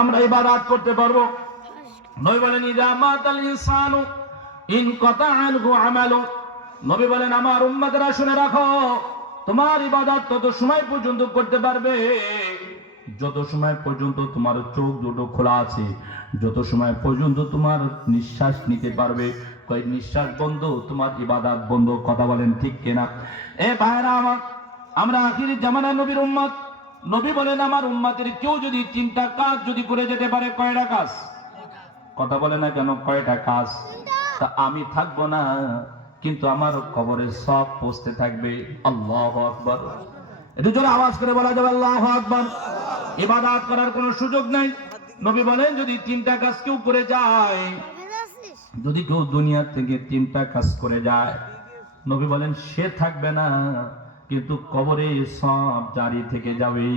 আমরা ইবাদত করতে পারবো। নবী বলেন ইযা মাতাল ইনসানু ইনকাতা আনহু আমালু। নবী বলেন আমার উম্মতরা শুনে রাখো, তোমার ইবাদত তত সময় পর্যন্ত করতে পারবে যত সময় পর্যন্ত তোমার চোখ দুটো খোলা আছে, যত সময় পর্যন্ত তোমার নিঃশ্বাস নিতে পারবে। কই নিঃশ্বাস বন্ধ তোমার ইবাদত বন্ধ। কথা বলেন ঠিক কিনা? এ ভাইরা আমার, আমরা আখিরি জামানার নবীর উম্মত। নবী বলেন আমার উম্মতের কেউ যদি 3টা কাজ যদি করে যেতে পারে, কয়টা কাজ? কথা বলে না কেন? কয়টা কাজ? তা আমি থাকবো না, কিন্তু আমার কবরে সব পৌঁছতে থাকবে। আল্লাহু আকবার। একটু জোরে আওয়াজ করে বলা যাবে আল্লাহু আকবার। ইবাদত করার কোনো সুযোগ নাই। নবী বলেন যদি 3টা কাজ কেউ করে যায়, যদি কেউ দুনিয়া থেকে 3টা কাজ করে যায়, নবী বলেন সে থাকবে না, কিন্তু কবরে সব জারি থেকে যাবে।